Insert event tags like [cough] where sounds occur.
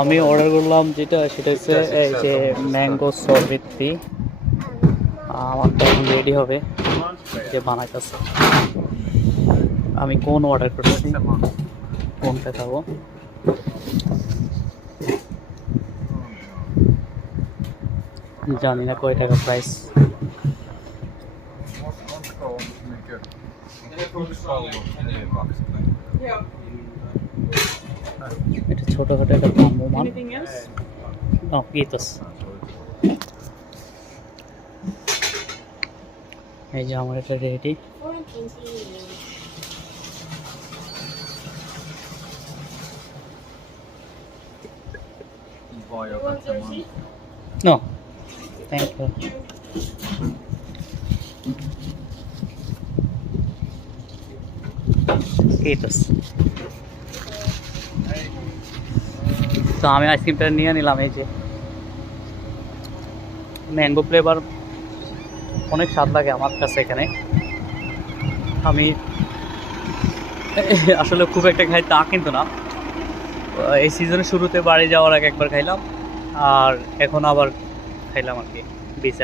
আমি অর্ডার করলাম যেটা সেটা হচ্ছে এই যে ম্যাঙ্গো সরবিত্তি আমার তো রেডি হবে যে বানাইতেছে। আমি কোন অর্ডার করছি কোনটা খাব? জানি না কয় টাকা প্রাইস ছোটখাটো একটা ভ্রাম্যমান এই যে আমার এটা রেডি। নো থ্যাংক ইউ গীতস তো আমি আইসক্রিমটা নিয়ে নিলাম, এই যে। ম্যাঙ্গো ফ্লেভার অনেক স্বাদ লাগে আমার কাছে এখানে। আমি [laughs] আসলে খুব একটা খাই তা কিন্তু না। এই সিজনের শুরুতে বাড়ি যাওয়ার আগে একবার খাইলাম, আর এখন আবার খাইলাম আর কি, বিচে